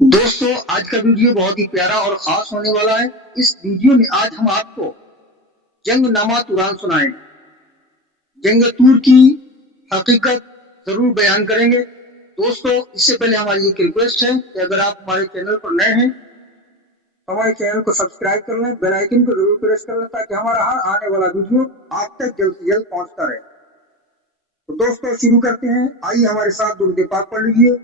دوستو آج کا ویڈیو بہت ہی پیارا اور خاص ہونے والا ہے۔ اس ویڈیو میں آج ہم آپ کو جنگ نامہ توران سنائیں، جنگ تور کی حقیقت ضرور بیان کریں گے۔ دوستو اس سے پہلے ہماری ایک ریکویسٹ ہے کہ اگر آپ ہمارے چینل پر نئے ہیں ہمارے چینل کو سبسکرائب کر لیں، بیل آئیکن کو ضرور پریس کر لیں تاکہ ہمارا ہر آنے والا ویڈیو آپ تک جلد سے جلد پہنچتا رہے۔ تو دوستو شروع کرتے ہیں، آئیے ہمارے ساتھ درود پاک پڑھ لیجیے۔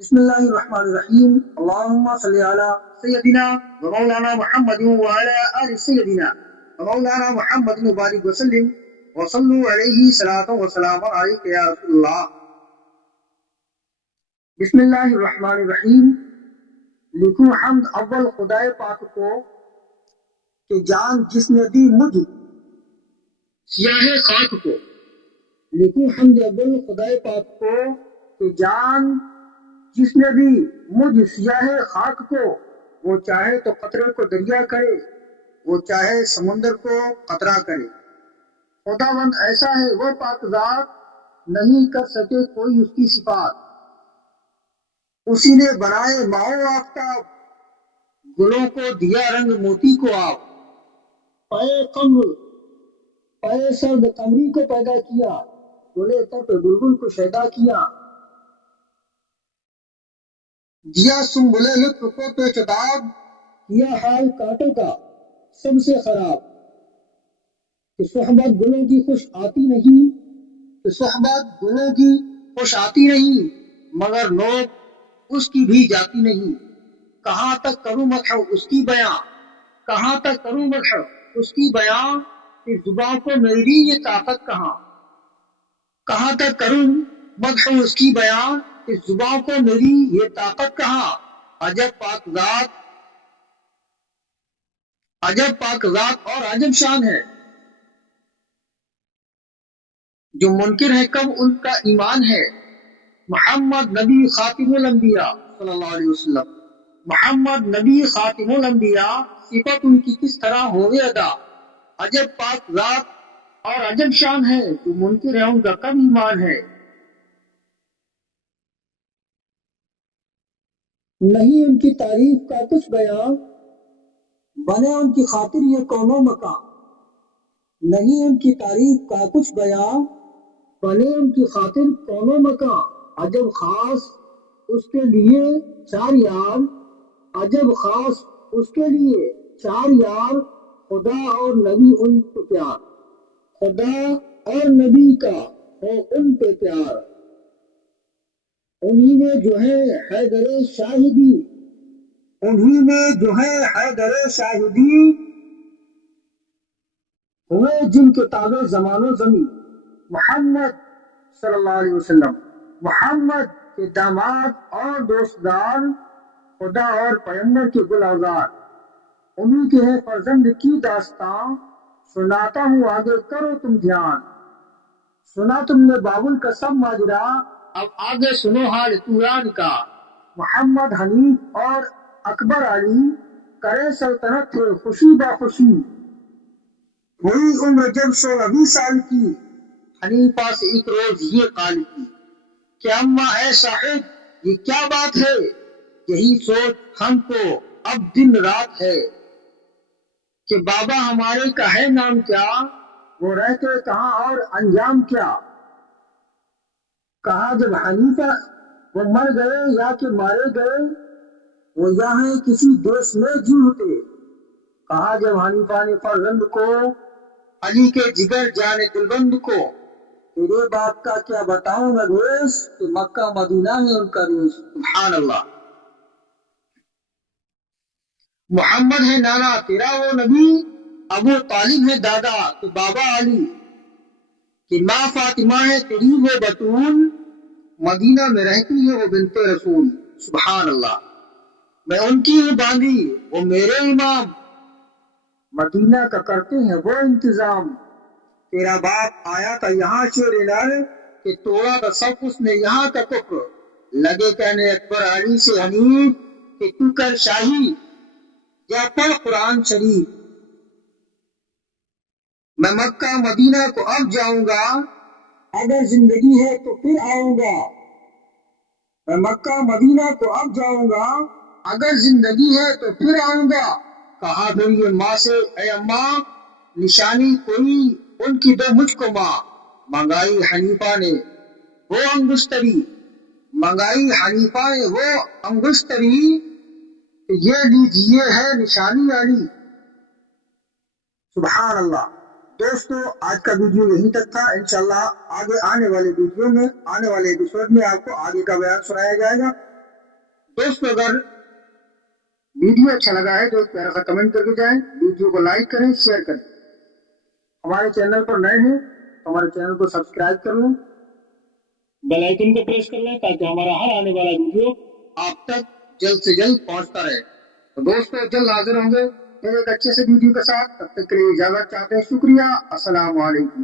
بسم اللہ الرحمن الرحیم، اللہم صلی علی سیدنا و مولانا محمد وعلی آل سیدنا و مولانا محمد مبارک وسلم وصلو علیہ صلاۃ و سلام علیک یا رسول اللہ۔ بسم اللہ الرحمن الرحیم، لکھو حمد اول خدائے پاک کو کہ جان جس نے دی مجھ سیاہ خاک کو۔ لکھو حمد اول خدائے پاک کو کہ جان جس نے بھی مجھ سیاہ خاک کو، وہ چاہے تو قطرے کو دریا کرے، وہ چاہے سمندر کو قطرہ کرے۔ خداوند ایسا ہے وہ پاک ذات، نہیں کر سکے کوئی اس کی صفات۔ اسی نے بنائے ماؤ آفتاب، گلوں کو دیا رنگ موتی کو آپ۔ پائے قمر پائے سرد قمری کو پیدا کیا، گلے تر پہ بلبل کو شیدا کیا۔ دیا سنبلے لطف کو پیچتاب، کیا حال کانٹوں کا سب سے خراب۔ کہ صحبت گلوں کی خوش آتی نہیں، کہ صحبت گلوں کی خوش آتی نہیں، مگر نوک اس کی بھی جاتی نہیں۔ کہاں تک کروں مدح اس کی بیاں، کہاں تک کروں مدح اس کی بیاں، کہ زباں کو میری یہ طاقت کہاں۔ کہاں تک کروں مدح اس کی بیاں، کہ زباں کو میری یہ طاقت کہاں۔ عجب پاک ذات، عجب پاک ذات اور عجب شان ہے، جو منکر ہے کب ان کا ایمان ہے۔ محمد نبی خاتم الانبیاء صلی اللہ علیہ وسلم، محمد نبی خاتم الانبیاء، صفت ان کی کس طرح ہوئے ادا۔ عجب پاک ذات اور عجب شان ہے، جو منکر ہے ان کا کب ایمان ہے۔ نہیں ان کی تعریف کا کچھ بیان، بنے ان کی خاطر یہ کون و مکان۔ نہیں ان کی تعریف کا کچھ بیان، بنے ان کی خاطر کون و مکان۔ عجب خاص اس کے لیے چار یار، عجب خاص اس کے لیے چار یار، خدا اور نبی ان کو پیار۔ خدا اور نبی کا ہو ان پہ پیار، انہی میں جو ہے حیدر شاہدی، انہی میں جو ہے حیدر شاہدی، ہوئے جن کے تابع زمان و زمین۔ محمد صلی اللہ علیہ وسلم، محمد کے داماد اور دوستدار، خدا اور پیغمبر کے گل آزار۔ انہی کے ہے فرزند کی داستان، سناتا ہوں آگے کرو تم دھیان۔ سنا تم نے بابل کا سب ماجرا، اب آگے سنو حال توران کا۔ محمد حنیف اور اکبر علی، کرے سلطنت تھے خوشی با خوشی۔ ہوئی عمر جب 16 سال کی، حنیفہ سے ایک روز یہ قال کی، کہ اماں اے صاحب یہ کیا بات ہے، یہی سوچ ہم کو اب دن رات ہے، کہ بابا ہمارے کا ہے نام کیا، وہ رہتے کہاں اور انجام کیا۔ کہا جب حنیفہ وہ مر گئے یا کہ مارے گئے، وہ یہاں کسی دیش میں جی ہوتے۔ کہا جب حنیفہ نے فرزند کو، علی کے جگر جانے دلبند کو، تیرے باپ کا کیا بتاؤں میں ریش، کہ مکہ مدینہ میں ان کا ریش۔ سبحان اللہ۔ محمد ہے نانا تیرا وہ نبی، ابو طالب ہے دادا کہ بابا علی، کہ ماں فاطمہ ہے تیری وہ بطول، مدینہ میں رہتی ہے وہ بنت رسول۔ سبحان اللہ۔ میں ان کی ہوں باندھی وہ میرے امام، مدینہ کا کرتے ہیں وہ انتظام۔ تیرا باپ آیا تھا یہاں شیر نر، کہ توڑا تھا سب اس نے یہاں کا کفر۔ لگے کہنے اکبر علی سے حنیف، کہ تو کر شاہی یا پڑھ قرآن شریف۔ میں مکہ مدینہ کو اب جاؤں گا، اگر زندگی ہے تو پھر آؤں گا۔ میں مکہ مدینہ کو اب جاؤں گا، اگر زندگی ہے تو پھر آؤں گا۔ کہا پھر یہ ماں سے، اے اماں نشانی کوئی ان کی دو مجھ کو ماں۔ منگائی حنیفہ نے وہ انگشتری، منگائی حنیفہ نے وہ انگشتری، یہ لیجیے ہے نشانی علی۔ سبحان اللہ۔ دوستو آج کا ویڈیو یہیں تک تھا، انشاءاللہ آگے آنے والے ویڈیو میں، آنے والے ایپیسوڈ میں آپ کو آگے کا بیان سنایا جائے گا۔ دوستو اگر ویڈیو اچھا لگا ہے تو ایک پیارا سا کمنٹ کر کے جائیں، ویڈیو کو لائک کریں، شیئر کریں۔ ہمارے چینل پر نئے ہیں تو ہمارے چینل کو سبسکرائب کر لیں، بیل آئیکن کو پریس کر لیں تاکہ ہمارا ہر آنے والا ویڈیو آپ تک جلد سے جلد پہنچتا رہے۔ تو دوستو جلد حاضر ہوں گے پھر ایک اچھے سے ویڈیو کے ساتھ، تب تک کے لیے اجازت چاہتے ہیں، شکریہ، السلام علیکم۔